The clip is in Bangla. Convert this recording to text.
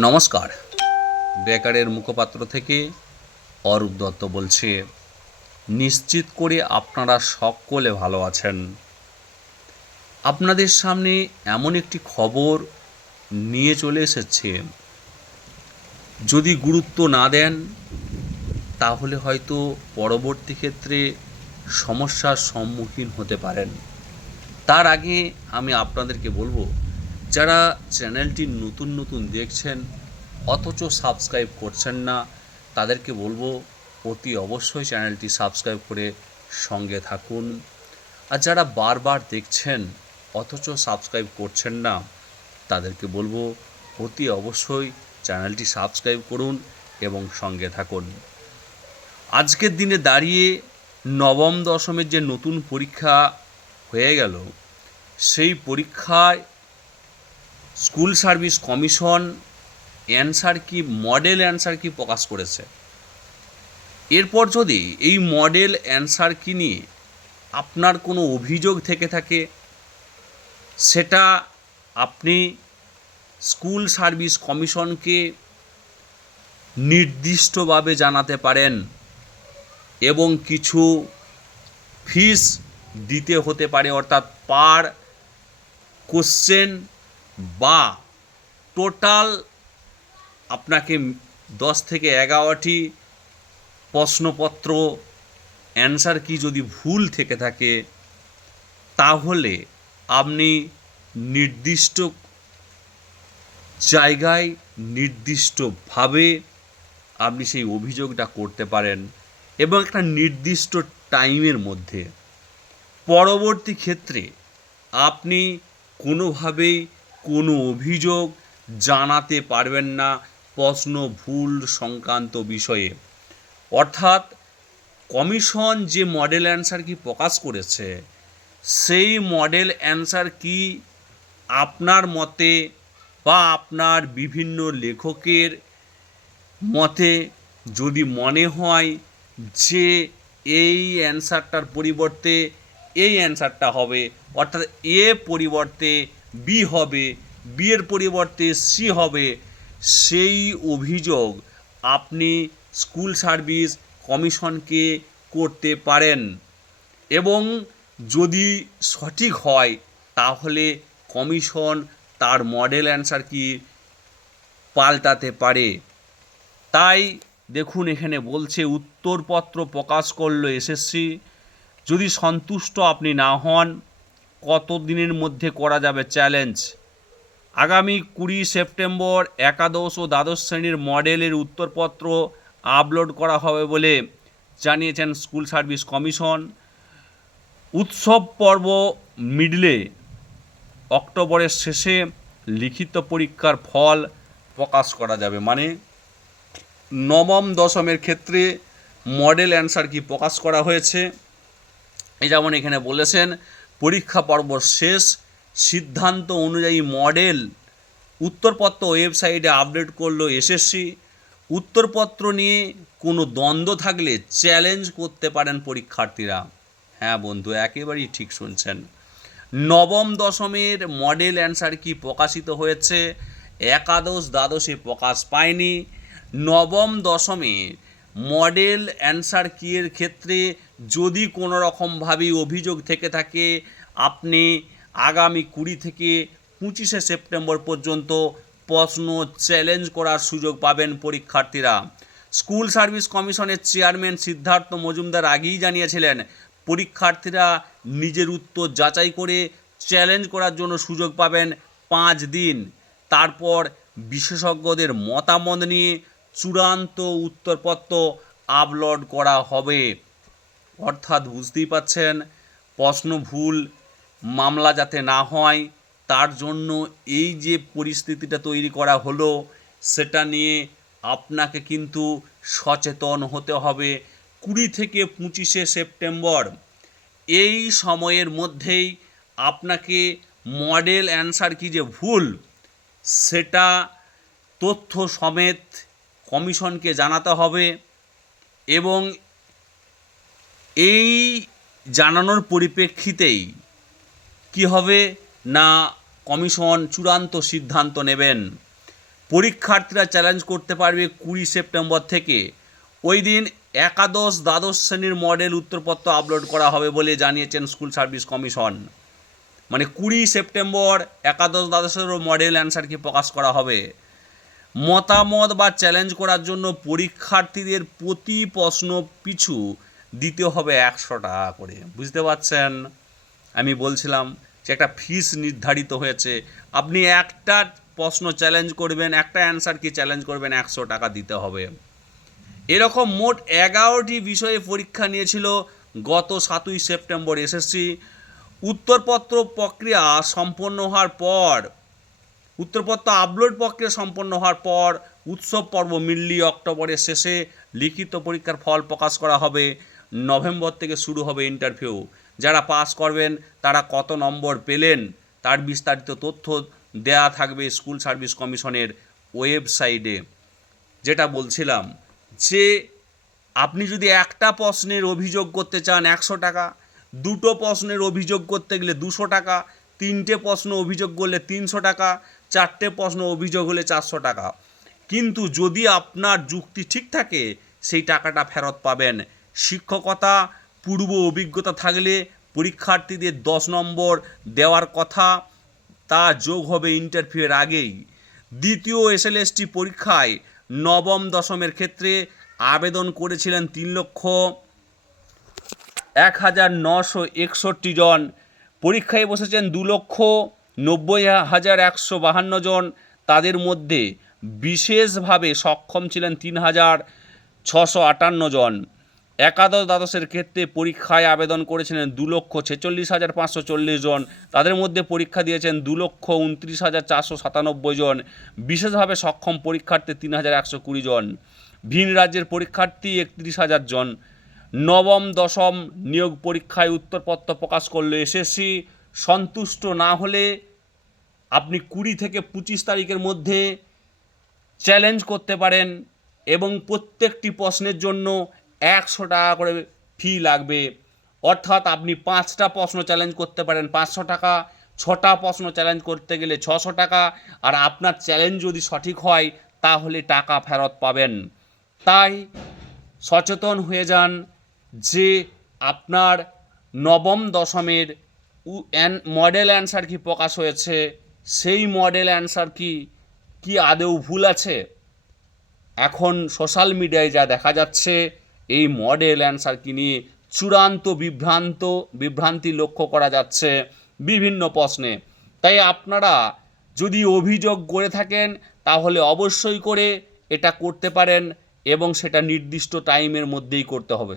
নমস্কার। বেকারের মুখপাত্র থেকে অরূপ দত্ত বলছে, নিশ্চিত করে আপনারা সকলে ভালো আছেন। আপনাদের সামনে এমন একটি খবর নিয়ে চলে এসেছে। যদি গুরুত্ব না দেন, তাহলে হয়তো পরবর্তী ক্ষেত্রে সমস্যার সম্মুখীন হতে পারেন। তার আগে আমি আপনাদেরকে বলব যারা চ্যানেলটি নতুন নতুন দেখছেন, অথচ সাবস্ক্রাইব করছেন না, তাদেরকে বলব, অতি অবশ্যই চ্যানেলটি সাবস্ক্রাইব করে সঙ্গে থাকুন। আর যারা বারবার দেখছেন, অথচ সাবস্ক্রাইব করছেন না, তাদেরকে বলব, অতি অবশ্যই চ্যানেলটি সাবস্ক্রাইব করুন এবং সঙ্গে থাকুন। আজকের দিনে দাঁড়িয়ে নবম দশমের যে নতুন পরীক্ষা হয়ে গেল, সেই পরীক্ষায় স্কুল সার্ভিস কমিশন অ্যান্সার কি, মডেল অ্যান্সার কি প্রকাশ করেছে? এরপর যদি এই মডেল অ্যান্সার কি নিয়ে আপনার কোনো অভিযোগ থেকে থাকে, সেটা আপনি স্কুল সার্ভিস কমিশনকে নির্দিষ্টভাবে জানাতে পারেন এবং কিছু ফিস দিতে হতে পারে, অর্থাৎ পার কোশ্চেন বা টোটাল আপনাকে দশ থেকে এগারোটি প্রশ্নপত্র, অ্যান্সার কি যদি ভুল থেকে থাকে, তাহলে আপনি নির্দিষ্ট জায়গায় নির্দিষ্টভাবে আপনি সেই অভিযোগটা করতে পারেন এবং একটা নির্দিষ্ট টাইমের মধ্যে। পরবর্তী ক্ষেত্রে আপনি কোনোভাবেই কোনো অভিযোগ জানাতে পারবেন না প্রশ্ন ভুল সংক্রান্ত বিষয়ে। অর্থাৎ কমিশন যে মডেল অ্যান্সার কি প্রকাশ করেছে, সেই মডেল অ্যান্সার কি আপনার মতে বা আপনার বিভিন্ন লেখকের মতে যদি মনে হয় যে এই অ্যান্সারটার পরিবর্তে এই অ্যান্সারটা হবে, অর্থাৎ এ পরিবর্তে বি হবে, বি এর পরিবর্তে সি হবে। সেই অভিযোগ আপনি স্কুল সার্ভিস কমিশনকে করতে পারেন। এবং যদি সঠিক হয়, তাহলে কমিশন তার মডেল অ্যান্সার কি পাল্টাতে পারে। তাই দেখুন, এখানে বলছে, উত্তরপত্র প্রকাশ করল এসএসসি। যদি সন্তুষ্ট আপনি না হন কত দিনের মধ্যে করা যাবে চ্যালেঞ্জ? আগামী কুড়ি সেপ্টেম্বর একাদশ ও দ্বাদশ শ্রেণির মডেলের উত্তরপত্র আপলোড করা হবে বলে জানিয়েছেন স্কুল সার্ভিস কমিশন। উৎসব পর্ব মিডলে অক্টোবরের শেষে লিখিত পরীক্ষার ফল প্রকাশ করা যাবে। মানে নবম দশমের ক্ষেত্রে মডেল অ্যান্সার কি প্রকাশ করা হয়েছে? যেমন এখানে বলেছেন পরীক্ষা পর্ব শেষ। সিদ্ধান্ত অনুযায়ী মডেল উত্তরপত্র ওয়েবসাইটে আপডেট করল এসএসসি। উত্তরপত্র নিয়ে কোনো দ্বন্দ্ব থাকলে চ্যালেঞ্জ করতে পারেন পরীক্ষার্থীরা। হ্যাঁ বন্ধু, একেবারেই ঠিক শুনছেন। নবম দশমের মডেল অ্যান্সার কি প্রকাশিত হয়েছে? একাদশ দ্বাদশে প্রকাশ পায়নি। নবম দশমে মডেল অ্যান্সার কিয়ের ক্ষেত্রে? যদি কোনো রকমভাবেই অভিযোগ থেকে থাকে, আপনি আগামী কুড়ি থেকে পঁচিশে সেপ্টেম্বর পর্যন্ত প্রশ্ন চ্যালেঞ্জ করার সুযোগ পাবেন পরীক্ষার্থীরা। স্কুল সার্ভিস কমিশনের চেয়ারম্যান সিদ্ধার্থ মজুমদার আগেই জানিয়েছিলেন, পরীক্ষার্থীরা নিজের উত্তর যাচাই করে চ্যালেঞ্জ করার জন্য সুযোগ পাবেন পাঁচ দিন। তারপর বিশেষজ্ঞদের মতামত নিয়ে চূড়ান্ত উত্তরপত্র আপলোড করা হবে। অর্থাৎ বুঝতেই পাচ্ছেন, প্রশ্ন ভুল, মামলা যাতে না হয়, তার জন্য এই যে পরিস্থিতিটা তৈরি করা হলো, সেটা নিয়ে আপনাকে কিন্তু সচেতন হতে হবে। কুড়ি থেকে পঁচিশে সেপ্টেম্বর, এই সময়ের মধ্যেই আপনাকে মডেল অ্যান্সার কি যে ভুল, সেটা তথ্য সমেত কমিশনকে জানাতে হবে এবং এই জানানোর পরিপ্রেক্ষিতেই কি হবে না কমিশন চূড়ান্ত সিদ্ধান্ত নেবেন। পরীক্ষার্থীরা চ্যালেঞ্জ করতে পারবে কুড়ি সেপ্টেম্বর থেকে। ওই দিন একাদশ দ্বাদশ শ্রেণির মডেল উত্তরপত্র আপলোড করা হবে বলে জানিয়েছেন স্কুল সার্ভিস কমিশন। মানে কুড়ি সেপ্টেম্বর একাদশ দ্বাদশেরও মডেল অ্যান্সার কি প্রকাশ করা হবে? মতামত বা চ্যালেঞ্জ করার জন্য পরীক্ষার্থীদের প্রতি প্রশ্ন পিছু দিতে হবে একশো টাকা করে। বুঝতে পারছেন? আমি বলছিলাম যে একটা ফিস নির্ধারিত হয়েছে। আপনি একটা প্রশ্ন চ্যালেঞ্জ করবেন, একটা অ্যান্সার কি চ্যালেঞ্জ করবেন, একশো টাকা দিতে হবে। এরকম মোট এগারোটি বিষয়ে পরীক্ষা নিয়েছিল গত সাতই সেপ্টেম্বর এসএসসি। উত্তরপত্র প্রক্রিয়া সম্পন্ন হওয়ার পর উত্তরপত্র আপলোড প্রক্রিয়া সম্পন্ন হওয়ার পর উৎসব পর্ব মিললি অক্টোবরের শেষে লিখিত পরীক্ষার ফল প্রকাশ করা হবে। নভেম্বর থেকে শুরু হবে ইন্টারভিউ যারা পাস করবেন, তারা কত নম্বর পেলেন, তার বিস্তারিত তথ্য দেয়া থাকবে স্কুল সার্ভিস কমিশনের ওয়েবসাইটে যেটা বলছিলাম যে, আপনি যদি একটা প্রশ্নের অভিযোগ করতে চান একশো টাকা, দুটো প্রশ্নের অভিযোগ করতে গেলে দুশো টাকা, তিনটে প্রশ্ন অভিযোগ করলে তিনশো টাকা চারটে প্রশ্ন অভিযোগ হলে চারশো টাকা। কিন্তু যদি আপনার যুক্তি ঠিক থাকে, সেই টাকাটা ফেরত পাবেন। শিক্ষকতা, পূর্ব অভিজ্ঞতা থাকলে পরীক্ষার্থীদের দশ নম্বর দেওয়ার কথা, তা যোগ হবে ইন্টারভিউয়ের আগেই। দ্বিতীয় এসএলএসটি পরীক্ষায় নবম দশমের ক্ষেত্রে আবেদন করেছিলেন তিন লক্ষ এক হাজার নশো একষট্টি জন। পরীক্ষায় বসেছেন দু লক্ষ নব্বই হাজার একশো বাহান্ন জন তাদের মধ্যে বিশেষভাবে সক্ষম ছিলেন তিন হাজার ছশো আটান্ন জন। একাদশ দ্বাদশের ক্ষেত্রে পরীক্ষায় আবেদন করেছিলেন দু লক্ষ ছেচল্লিশ হাজার পাঁচশো চল্লিশ জন। তাদের মধ্যে পরীক্ষা দিয়েছেন দু লক্ষ উনত্রিশ হাজার চারশো সাতানব্বই জন। বিশেষভাবে সক্ষম পরীক্ষার্থী তিন হাজার একশো কুড়ি জন। ভিন রাজ্যের পরীক্ষার্থী একত্রিশ হাজার জন। নবম, দশম নিয়োগ পরীক্ষায় উত্তরপত্র প্রকাশ করল এসএসসি। সন্তুষ্ট না হলে আপনি কুড়ি থেকে পঁচিশ তারিখের মধ্যে চ্যালেঞ্জ করতে পারেন এবং প্রত্যেকটি প্রশ্নের জন্য একশো টাকা করে ফি লাগবে। অর্থাৎ আপনি পাঁচটা প্রশ্ন চ্যালেঞ্জ করতে পারেন। পাঁচশো টাকা, ছটা প্রশ্ন চ্যালেঞ্জ করতে গেলে ছশো টাকা। আর আপনার চ্যালেঞ্জ যদি সঠিক হয়, তাহলে টাকা ফেরত পাবেন। তাই সচেতন হয়ে যান যে আপনার নবম দশমের মডেল অ্যান্সার কি প্রকাশ হয়েছে। সেই মডেল অ্যান্সার কি? কি আদৌ ভুল আছে? এখন সোশ্যাল মিডিয়ায় যা দেখা যাচ্ছে, এই মডেল অ্যান্সার কি নিয়ে চূড়ান্ত বিভ্রান্ত, বিভ্রান্তি লক্ষ্য করা যাচ্ছে বিভিন্ন প্রশ্নে। তাই আপনারা যদি অভিযোগ করে থাকেন, তাহলে অবশ্যই করে এটা করতে পারেন এবং সেটা নির্দিষ্ট টাইমের মধ্যেই করতে হবে।